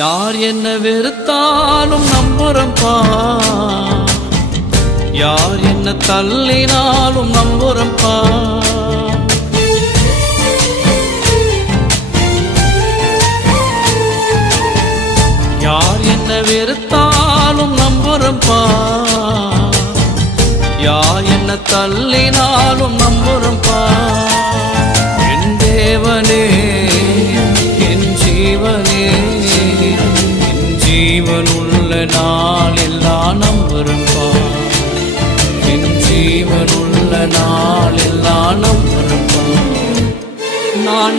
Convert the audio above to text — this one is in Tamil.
யார் என்ன வெறுத்தாலும் நம்புறம்பா, யார் என்ன தள்ளினாலும் நம்புறம்பா. யார் என்ன வெறுத்தாலும் நம்புறம்பா, யார் என்ன தள்ளினாலும் நம்புறம்பா. என் தேவனே என் ஜீவனே, என் ஜீவனுள்ள நாளெல்லாம் நம்புறம்பா, என் ஜீவனுள்ள நாளெல்லாம் நம்புறம்பா. நான்